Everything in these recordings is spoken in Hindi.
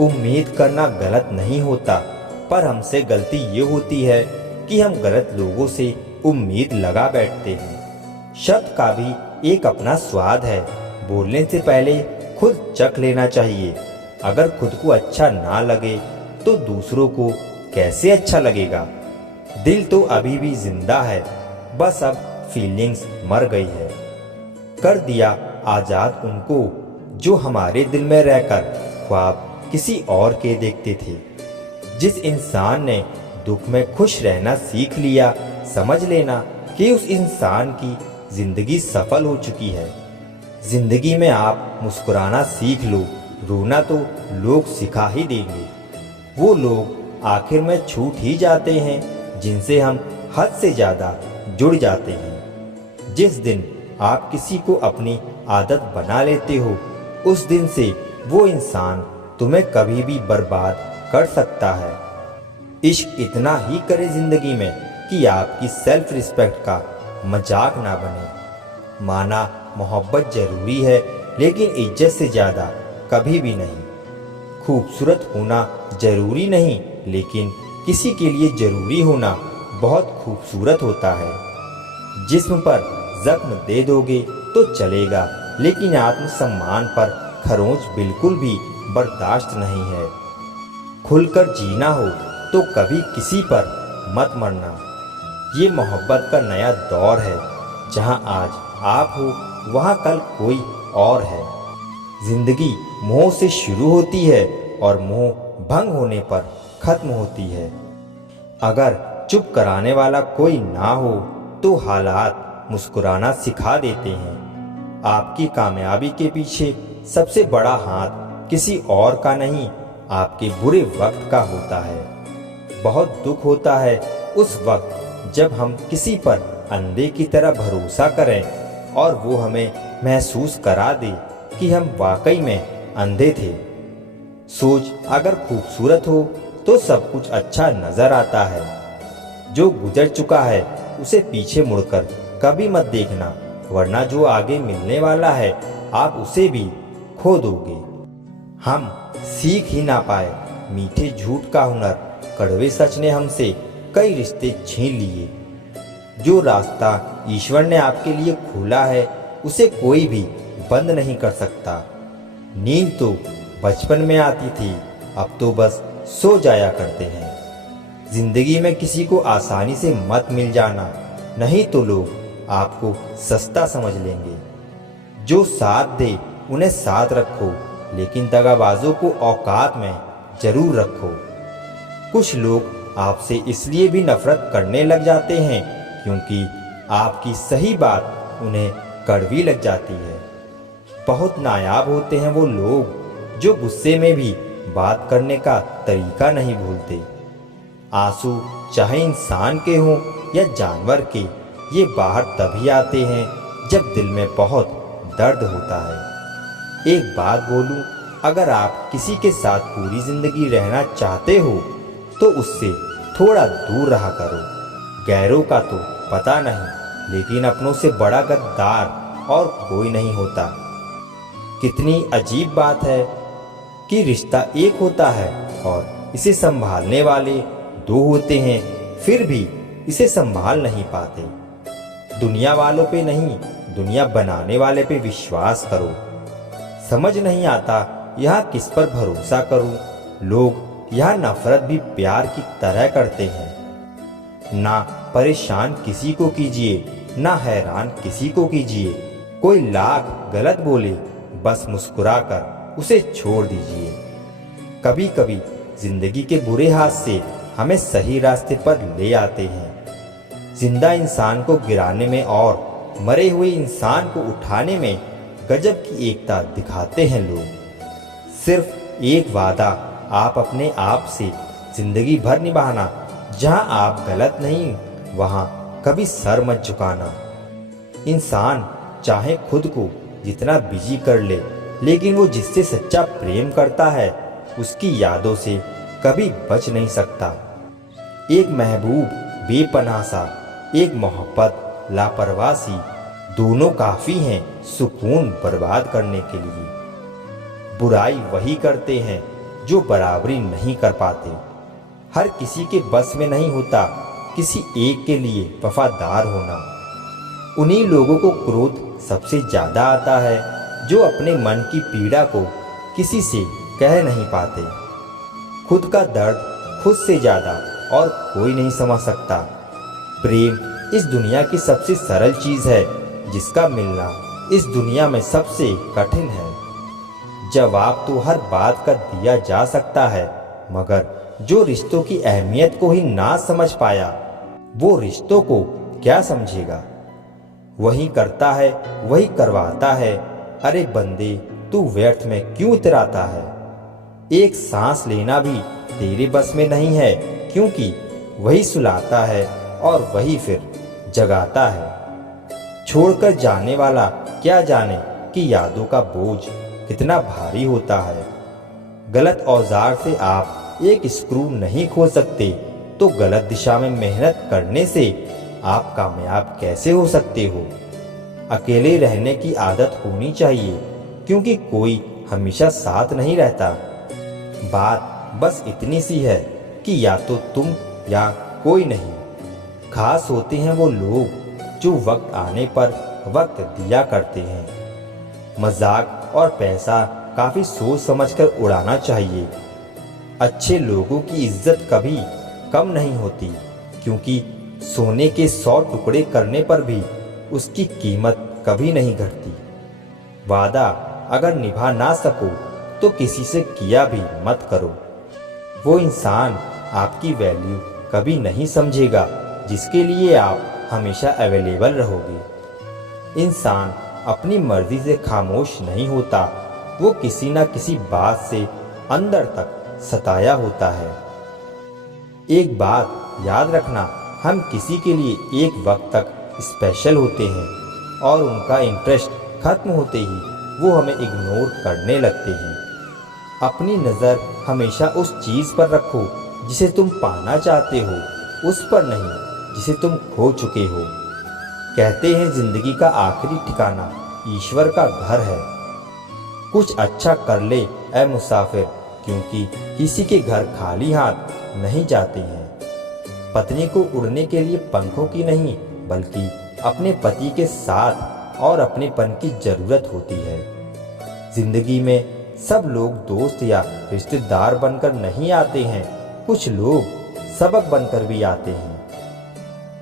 उम्मीद करना गलत नहीं होता, पर हमसे गलती ये होती है कि हम गलत लोगों से उम्मीद लगा बैठते हैं। शब्द का भी एक अपना स्वाद है। बोलने से पहले खुद चख लेना चाहिए। अगर खुद को अच्छा ना लगे तो दूसरों को कैसे अच्छा लगेगा। दिल तो अभी भी जिंदा है, बस अब फीलिंग्स मर गई है। कर दिया आजाद उनको जो हमारे दिल में रहकर ख्वाब किसी और के देखते थे। जिस इंसान ने दुख में खुश रहना सीख लिया, समझ लेना कि उस इंसान की जिंदगी सफल हो चुकी है। जिंदगी में आप मुस्कुराना सीख लो, रोना तो लोग सिखा ही देंगे। वो लोग आखिर में छूट ही जाते हैं जिनसे हम हद से ज़्यादा जुड़ जाते हैं। जिस दिन आप किसी को अपनी आदत बना लेते हो, उस दिन से वो इंसान तुम्हें कभी भी बर्बाद कर सकता है। इश्क इतना ही करे जिंदगी में कि आपकी सेल्फ रिस्पेक्ट का मजाक ना बने। माना मोहब्बत जरूरी है, लेकिन इज्जत से ज़्यादा कभी भी नहीं। खूबसूरत होना जरूरी नहीं, लेकिन किसी के लिए जरूरी होना बहुत खूबसूरत होता है। जिस्म पर जख्म दे दोगे तो चलेगा, लेकिन आत्मसम्मान पर खरोंच बिल्कुल भी बर्दाश्त नहीं है। खुलकर जीना हो तो कभी किसी पर मत मरना। ये मोहब्बत का नया दौर है, जहां आज आप हो वहां कल कोई और है। जिंदगी मोह से शुरू होती है और मोह भंग होने पर खत्म होती है। अगर चुप कराने वाला कोई ना हो तो हालात मुस्कुराना सिखा देते हैं। आपकी कामयाबी के पीछे सबसे बड़ा हाथ किसी और का नहीं, आपके बुरे वक्त का होता है। बहुत दुख होता है उस वक्त जब हम किसी पर अंधे की तरह भरोसा करें और वो हमें महसूस करा दे कि हम वाकई में अंधे थे। सोच अगर खूबसूरत हो तो सब कुछ अच्छा नजर आता है। जो गुजर चुका है उसे पीछे मुड़कर कभी मत देखना, वरना जो आगे मिलने वाला है आप उसे भी खो दोगे। हम सीख ही ना पाए मीठे झूठ का हुनर, कड़वे सच ने हमसे कई रिश्ते छीन लिए। जो रास्ता ईश्वर ने आपके लिए खोला है उसे कोई भी बंद नहीं कर सकता। नींद तो बचपन में आती थी, अब तो बस सो जाया करते हैं। जिंदगी में किसी को आसानी से मत मिल जाना, नहीं तो लोग आपको सस्ता समझ लेंगे। जो साथ दे उन्हें साथ रखो, लेकिन दगाबाजों को औकात में जरूर रखो। कुछ लोग आपसे इसलिए भी नफरत करने लग जाते हैं क्योंकि आपकी सही बात उन्हें कड़वी लग जाती है। बहुत नायाब होते हैं वो लोग जो गुस्से में भी बात करने का तरीका नहीं भूलते। आंसू चाहे इंसान के हों या जानवर के, ये बाहर तभी आते हैं जब दिल में बहुत दर्द होता है। एक बात बोलूं, अगर आप किसी के साथ पूरी जिंदगी रहना चाहते हो तो उससे थोड़ा दूर रहा करो। गैरों का तो पता नहीं, लेकिन अपनों से बड़ा गद्दार और कोई नहीं होता। कितनी अजीब बात है कि रिश्ता एक होता है और इसे संभालने वाले दो होते हैं, फिर भी इसे संभाल नहीं पाते। दुनिया वालों पे नहीं, दुनिया बनाने वाले पे विश्वास करो। समझ नहीं आता यहाँ किस पर भरोसा करूं। लोग यहाँ नफरत भी प्यार की तरह करते हैं। ना परेशान किसी को कीजिए, ना हैरान किसी को कीजिए। कोई लाख गलत बोले, बस मुस्कुरा कर उसे छोड़ दीजिए। कभी कभी जिंदगी के बुरे हाथ से हमें सही रास्ते पर ले आते हैं। जिंदा इंसान को गिराने में और मरे हुए इंसान को उठाने में गजब की एकता दिखाते हैं लोग। सिर्फ एक वादा आप अपने आप से जिंदगी भर निभाना, जहां आप गलत नहीं वहां कभी सर मत झुकाना। इंसान चाहे खुद को जितना बिजी कर ले, लेकिन वो जिससे सच्चा प्रेम करता है उसकी यादों से कभी बच नहीं सकता। एक महबूब बेपनाह सा, एक मोहब्बत लापरवाह सी, दोनों काफी हैं सुकून बर्बाद करने के लिए। बुराई वही करते हैं जो बराबरी नहीं कर पाते। हर किसी के बस में नहीं होता किसी एक के लिए वफादार होना। उन्हीं लोगों को क्रोध सबसे ज़्यादा आता है जो अपने मन की पीड़ा को किसी से कह नहीं पाते। खुद का दर्द खुद से ज़्यादा और कोई नहीं समझ सकता। प्रेम इस दुनिया की सबसे सरल चीज़ है जिसका मिलना इस दुनिया में सबसे कठिन है। जवाब तो हर बात का दिया जा सकता है, मगर जो रिश्तों की अहमियत को ही ना समझ पाया वो रिश्तों को क्या समझेगा। वही करता है वही करवाता है, अरे बंदे तू व्यर्थ में क्यों इतराता है। एक सांस लेना भी तेरे बस में नहीं है, क्योंकि वही सुलाता है और वही फिर जगाता है। छोड़कर जाने वाला क्या जाने कि यादों का बोझ कितना भारी होता है। गलत औजार से आप एक स्क्रू नहीं खोल सकते, तो गलत दिशा में मेहनत करने से आप कामयाब कैसे हो सकते हो। अकेले रहने की आदत होनी चाहिए, क्योंकि कोई हमेशा साथ नहीं रहता। बात बस इतनी सी है कि या तो तुम या कोई नहीं। खास होते हैं वो लोग जो वक्त आने पर वक्त दिया करते हैं। मजाक और पैसा काफ़ी सोच समझकर उड़ाना चाहिए। अच्छे लोगों की इज्जत कभी कम नहीं होती, क्योंकि सोने के 100 टुकड़े करने पर भी उसकी कीमत कभी नहीं घटती। वादा अगर निभा ना सको तो किसी से किया भी मत करो। वो इंसान आपकी वैल्यू कभी नहीं समझेगा जिसके लिए आप हमेशा अवेलेबल रहोगे। इंसान अपनी मर्जी से खामोश नहीं होता, वो किसी न किसी बात से अंदर तक सताया होता है। एक बात याद रखना, हम किसी के लिए एक वक्त तक स्पेशल होते हैं और उनका इंटरेस्ट खत्म होते ही वो हमें इग्नोर करने लगते हैं। अपनी नज़र हमेशा उस चीज़ पर रखो जिसे तुम पाना चाहते हो, उस पर नहीं जिसे तुम खो चुके हो। कहते हैं जिंदगी का आखिरी ठिकाना ईश्वर का घर है। कुछ अच्छा कर ले ऐ मुसाफिर, क्योंकि किसी के घर खाली हाथ नहीं जाते हैं। पत्नी को उड़ने के लिए पंखों की नहीं, बल्कि अपने पति के साथ और अपनेपन की जरूरत होती है। जिंदगी में सब लोग दोस्त या रिश्तेदार बनकर नहीं आते हैं, कुछ लोग सबक बनकर भी आते हैं।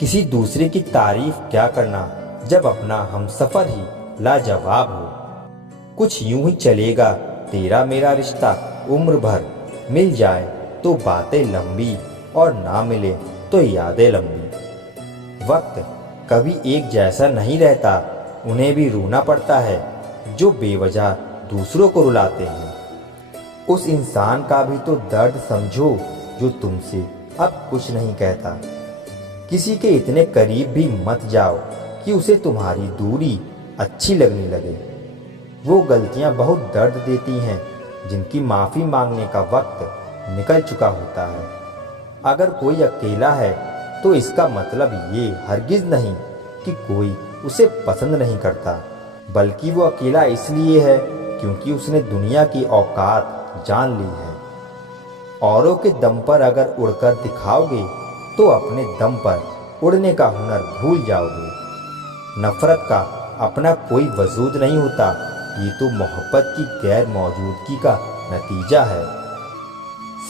किसी दूसरे की तारीफ क्या करना जब अपना हमसफर ही लाजवाब हो। कुछ यूं ही चलेगा तेरा मेरा रिश्ता उम्र भर, मिल जाए तो बातें लंबी और ना मिले तो यादें लंबी। वक्त कभी एक जैसा नहीं रहता, उन्हें भी रोना पड़ता है जो बेवजह दूसरों को रुलाते हैं। उस इंसान का भी तो दर्द समझो जो तुमसे अब कुछ नहीं कहता। किसी के इतने करीब भी मत जाओ कि उसे तुम्हारी दूरी अच्छी लगने लगे। वो गलतियां बहुत दर्द देती हैं जिनकी माफ़ी मांगने का वक्त निकल चुका होता है। अगर कोई अकेला है तो इसका मतलब ये हरगिज़ नहीं कि कोई उसे पसंद नहीं करता, बल्कि वो अकेला इसलिए है क्योंकि उसने दुनिया की औकात जान ली है। औरों के दम पर अगर उड़कर दिखाओगे तो अपने दम पर उड़ने का हुनर भूल जाओगे। नफरत का अपना कोई वजूद नहीं होता, ये तो मोहब्बत की गैर मौजूदगी का नतीजा है।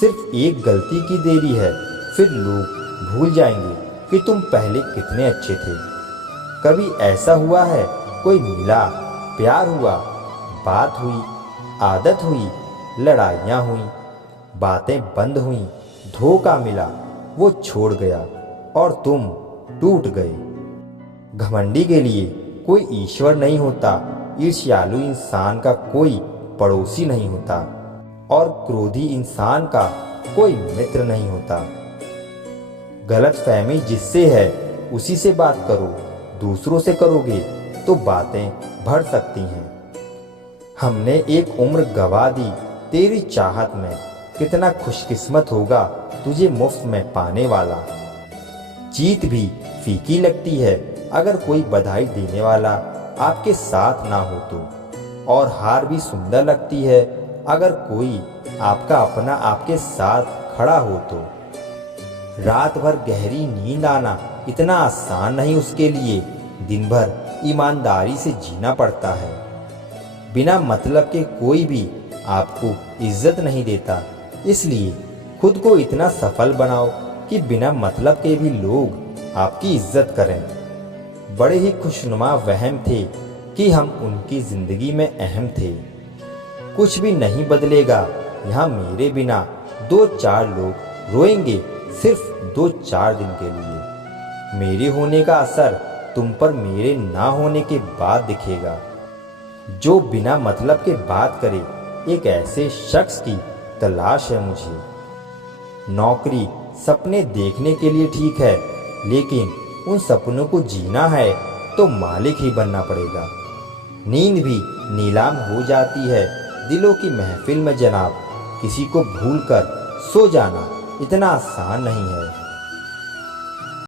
सिर्फ एक गलती की देरी है, फिर लोग भूल जाएंगे कि तुम पहले कितने अच्छे थे। कभी ऐसा हुआ है कोई मिला, प्यार हुआ, बात हुई, आदत हुई, लड़ाइयाँ हुई, बातें बंद हुई, धोखा मिला, वो छोड़ गया और तुम टूट गए। घमंडी के लिए कोई ईश्वर नहीं होता, ईर्ष्यालु इंसान का कोई पड़ोसी नहीं होता और क्रोधी इंसान का कोई मित्र नहीं होता। गलतफहमी जिससे है उसी से बात करो, दूसरों से करोगे तो बातें बढ़ सकती हैं। हमने एक उम्र गवा दी तेरी चाहत में, कितना खुशकिस्मत होगा तुझे मुफ्त में पाने वाला। जीत भी फीकी लगती है अगर कोई बधाई देने वाला आपके साथ ना हो तो, और हार भी सुंदर लगती है अगर कोई आपका अपना आपके साथ खड़ा हो तो। रात भर गहरी नींद आना इतना आसान नहीं उसके लिए, दिन भर ईमानदारी से जीना पड़ता है। बिना मतलब के कोई भी आपको इज्जत नहीं देता, इसलिए खुद को इतना सफल बनाओ कि बिना मतलब के भी लोग आपकी इज्जत करें। बड़े ही खुशनुमा वहम थे कि हम उनकी जिंदगी में अहम थे। कुछ भी नहीं बदलेगा यहाँ मेरे बिना, 2-4 लोग रोएंगे सिर्फ 2-4 दिन के लिए। मेरे होने का असर तुम पर मेरे ना होने के बाद दिखेगा। जो बिना मतलब के बात करे, एक ऐसे शख्स की तलाश है मुझे। नौकरी सपने देखने के लिए ठीक है, लेकिन उन सपनों को जीना है तो मालिक ही बनना पड़ेगा। नींद भी नीलाम हो जाती है दिलों की महफिल में जनाब, किसी को भूलकर सो जाना इतना आसान नहीं है।